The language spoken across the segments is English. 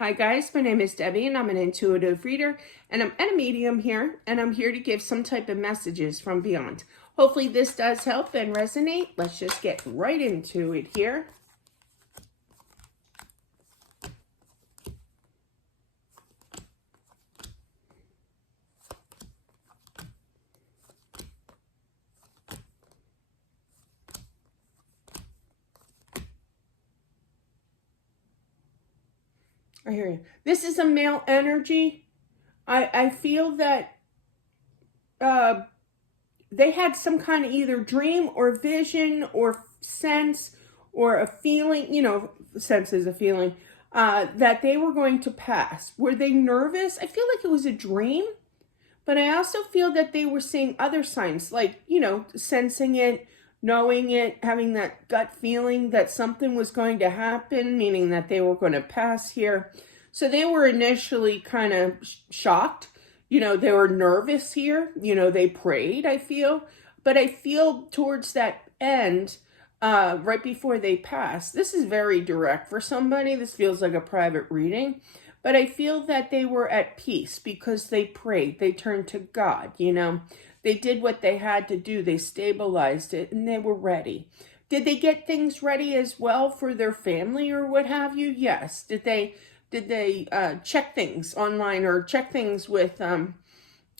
Hi guys, my name is Debbie and I'm an intuitive reader and I'm a medium here and I'm here to give some type of messages from beyond. Hopefully this does help and resonate. Let's just get right into it here. I hear you. This is a male energy. I feel that they had some kind of either dream or vision or sense or a feeling, sense is a feeling, that they were going to pass. Were they nervous? I feel like it was a dream, but I also feel that they were seeing other signs, like, sensing it, knowing it, having that gut feeling that something was going to happen, meaning that they were going to pass here. So they were initially kind of shocked. They were nervous here. They prayed, I feel. But I feel towards that end, right before they pass, this is very direct for somebody. This feels like a private reading. But I feel that they were at peace because they prayed. They turned to God, They did what they had to do. They stabilized it and they were ready. Did they get things ready as well for their family or what have you? Yes. Did they check things online or check things with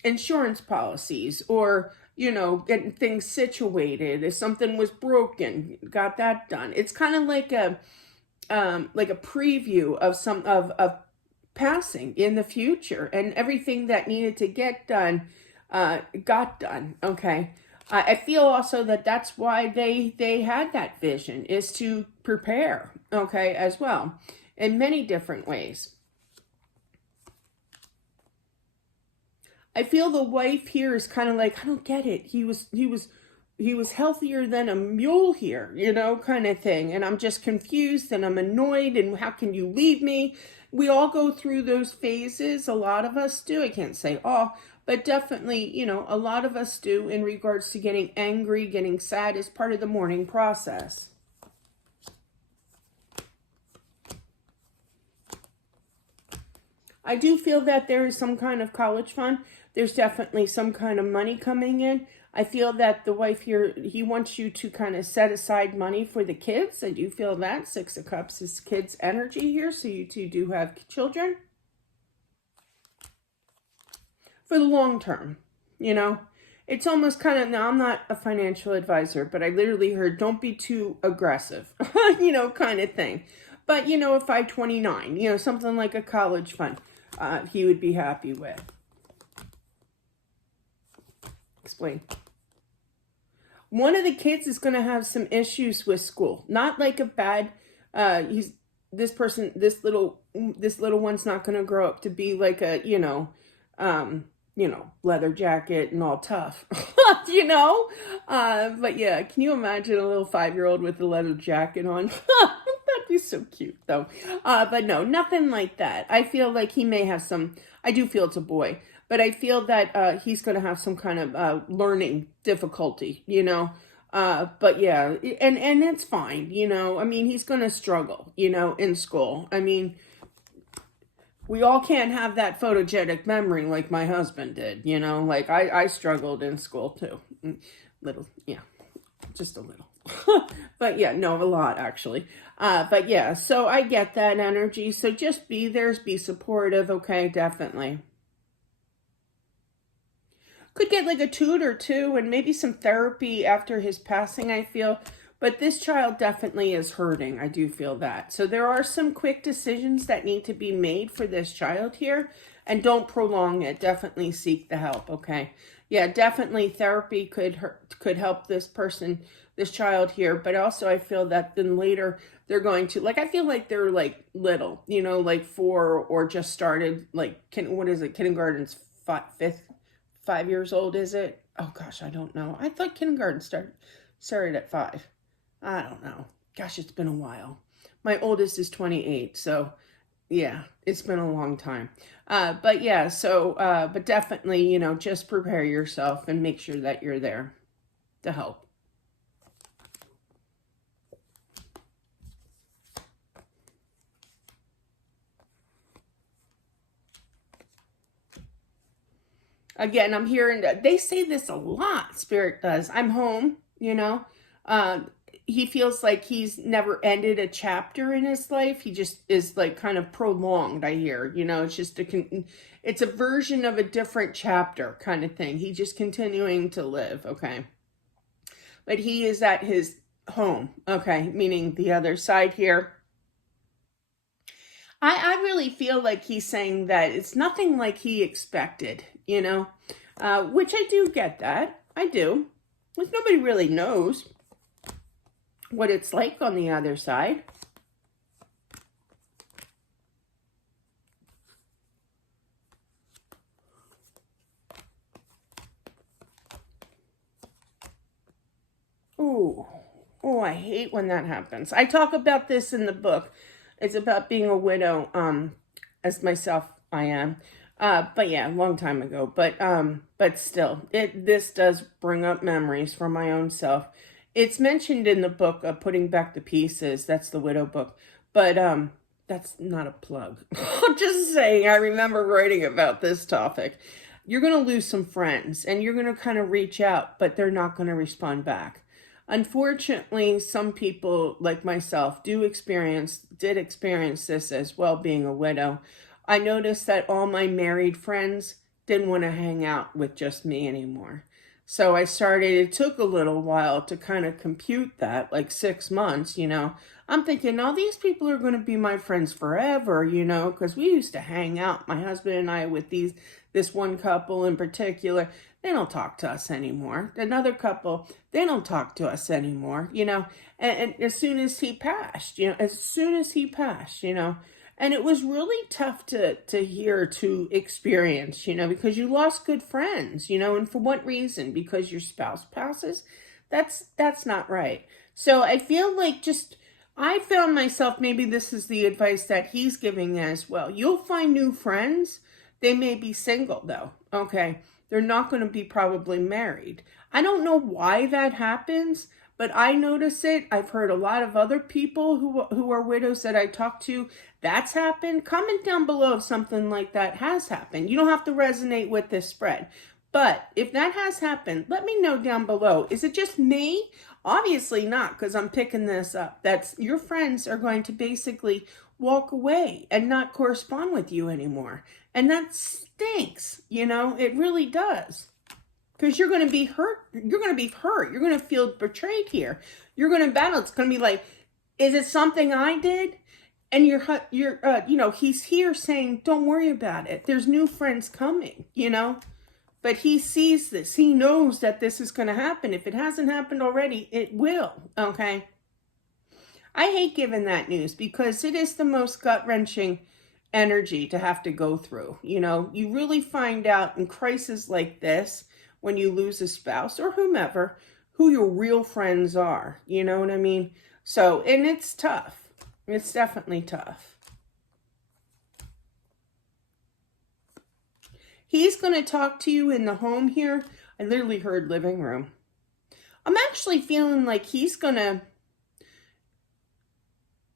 insurance policies or, getting things situated? If something was broken, got that done. It's kind of like a preview of some of passing in the future, and everything that needed to get done got done. Okay. I feel also that that's why they had that vision, is to prepare, okay, as well, in many different ways. I feel the wife here is kind of like, I don't get it. He was healthier than a mule here, kind of thing. And I'm just confused and I'm annoyed. And how can you leave me? We all go through those phases. A lot of us do. I can't say all, but definitely, a lot of us do in regards to getting angry, getting sad as part of the mourning process. I do feel that there is some kind of college fund. There's definitely some kind of money coming in. I feel that the wife here, he wants you to kind of set aside money for the kids. I do feel that. Six of Cups is kids' energy here, so you two do have children. For the long term, It's almost kind of, now I'm not a financial advisor, but I literally heard, don't be too aggressive, kind of thing. But, a 529, something like a college fund, he would be happy with. Explain. One of the kids is going to have some issues with school. Not like a bad, this little one's not going to grow up to be like a, leather jacket and all tough, but yeah, can you imagine a little 5-year-old with a leather jacket on? That'd be so cute though. But no, nothing like that. I feel like he may have some, I do feel it's a boy, but I feel that he's going to have some kind of learning difficulty, but yeah, and it's fine, I mean, he's going to struggle, in school. I mean, we all can't have that photogenic memory like my husband did, like I struggled in school too. Little, yeah, just a little. But yeah, no, a lot actually. But yeah, so I get that energy. So just be there, be supportive. Okay, definitely. Could get like a tutor too, and maybe some therapy after his passing, I feel. But this child definitely is hurting. I do feel that. So there are some quick decisions that need to be made for this child here. And don't prolong it. Definitely seek the help, okay? Yeah, definitely therapy could help this person, this child here. But also I feel that then later they're going to, like, I feel like they're like little, like 4 or just started, like, what is it? Kindergarten's 5 years old, is it? Oh gosh, I don't know. I thought kindergarten started at 5. I don't know. Gosh, it's been a while. My oldest is 28, so yeah, it's been a long time. But yeah, so, but definitely, just prepare yourself and make sure that you're there to help. Again, I'm hearing that they say this a lot, Spirit does. I'm home, you know. Uh, he feels like he's never ended a chapter in his life. He just is like kind of prolonged, I hear. You know, it's just it's a version of a different chapter kind of thing. He just continuing to live, okay. But he is at his home, okay, meaning the other side here. I really feel like he's saying that it's nothing like he expected, you know, which I do get that. I do. Because nobody really knows what it's like on the other side. Ooh, oh, I hate when that happens. I talk about this in the book. It's about being a widow, as myself I am. But yeah, a long time ago. But still, this does bring up memories from my own self. It's mentioned in the book, Putting Back the Pieces. That's the widow book. But that's not a plug. I'm just saying, I remember writing about this topic. You're going to lose some friends, and you're going to kind of reach out, but they're not going to respond back. Unfortunately, some people like myself did experience this as well, being a widow. I noticed that all my married friends didn't want to hang out with just me anymore. So it took a little while to kind of compute that, like 6 months, you know. I'm thinking, oh, these people are going to be my friends forever, you know, because we used to hang out, my husband and I, with this one couple in particular. They don't talk to us anymore. Another couple, they don't talk to us anymore, you know. And as soon as he passed, you know, and it was really tough to hear, to experience, you know, because you lost good friends, you know, and for what reason? Because your spouse passes? That's not right. So I feel like I found myself, maybe this is the advice that he's giving as well. You'll find new friends. They may be single though, okay? They're not going to be probably married. I don't know why that happens, but I notice it. I've heard a lot of other people who are widows that I talk to, that's happened. Comment down below if something like that has happened. You don't have to resonate with this spread. But if that has happened, let me know down below. Is it just me? Obviously not, because I'm picking this up. That's your friends are going to basically walk away and not correspond with you anymore. And that stinks, you know, it really does. Because you're going to be hurt. You're going to be hurt. You're going to feel betrayed here. You're going to battle. It's going to be like, is it something I did? And you know, he's here saying, don't worry about it. There's new friends coming, you know. But he sees this. He knows that this is going to happen. If it hasn't happened already, it will, okay? I hate giving that news because it is the most gut-wrenching energy to have to go through. You know, you really find out in crises like this, when you lose a spouse or whomever, who your real friends are. You know what I mean? So, and it's tough. It's definitely tough. He's going to talk to you in the home here. I literally heard living room. I'm actually feeling like he's going to...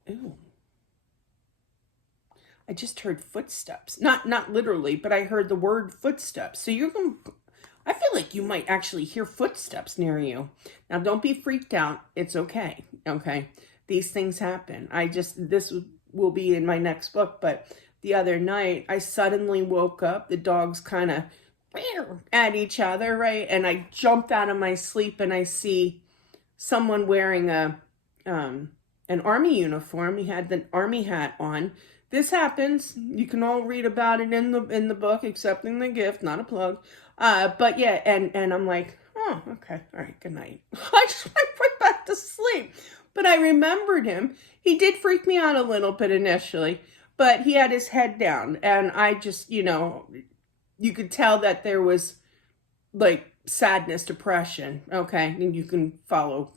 Ooh. I just heard footsteps. Not literally, but I heard the word footsteps. So you're going to... I feel like you might actually hear footsteps near you. Now, don't be freaked out. It's okay. Okay? These things happen. This will be in my next book, but the other night, I suddenly woke up. The dogs kind of at each other, right? And I jumped out of my sleep and I see someone wearing an army uniform. He had the army hat on. This happens. You can all read about it in the book, Accepting the Gift, not a plug. But yeah, and I'm like, oh, okay, all right, good night. I just went right back to sleep. But I remembered him. He did freak me out a little bit initially, but he had his head down, and I just, you know, you could tell that there was like sadness, depression, okay? And you can follow,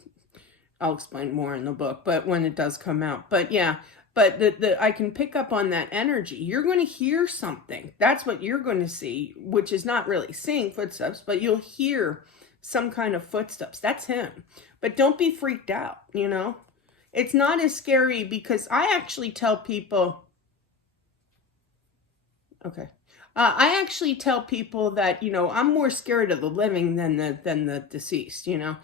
I'll explain more in the book, but when it does come out. But yeah, but I can pick up on that energy. You're going to hear something. That's what you're going to see, which is not really seeing footsteps, but you'll hear some kind of footsteps. That's him. But don't be freaked out, you know? It's not as scary because I actually tell people, Okay. I actually tell people that, I'm more scared of the living than the deceased, and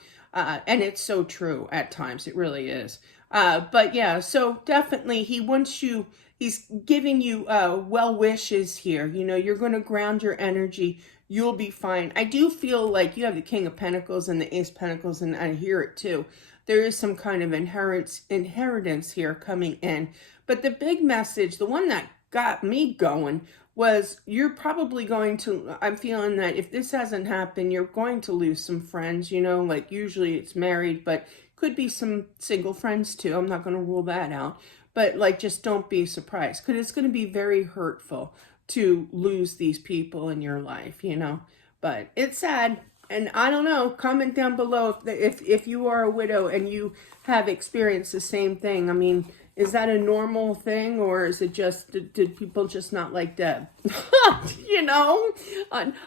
it's so true at times. It really is. But yeah, so definitely he's giving you well wishes here. You're going to ground your energy. You'll be fine. I do feel like you have the King of Pentacles and the Ace of Pentacles, and I hear it too. There is some kind of inheritance here coming in. But the big message, the one that got me going, was you're probably going to, I'm feeling that if this hasn't happened, you're going to lose some friends, like usually it's married, but could be some single friends too. I'm not going to rule that out. But like, just don't be surprised, because it's going to be very hurtful to lose these people in your life, But it's sad. And I don't know, comment down below if you are a widow and you have experienced the same thing. I mean, is that a normal thing, or is it just, did people just not like Deb?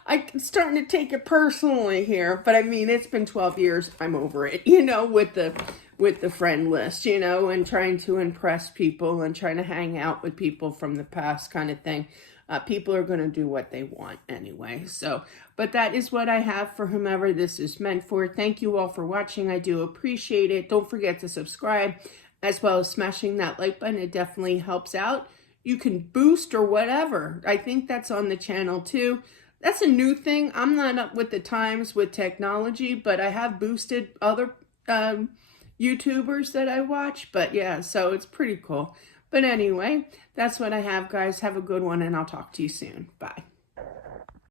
I'm starting to take it personally here, but I mean, it's been 12 years. I'm over it, with the friend list, and trying to impress people and trying to hang out with people from the past kind of thing. People are going to do what they want anyway. So, but that is what I have for whomever this is meant for. Thank you all for watching. I do appreciate it. Don't forget to subscribe, as well as smashing that like button. It definitely helps out. You can boost or whatever. I think that's on the channel too. That's a new thing. I'm not up with the times with technology, but I have boosted other YouTubers that I watch. But yeah, so it's pretty cool. But anyway, that's what I have, guys. Have a good one, and I'll talk to you soon. Bye.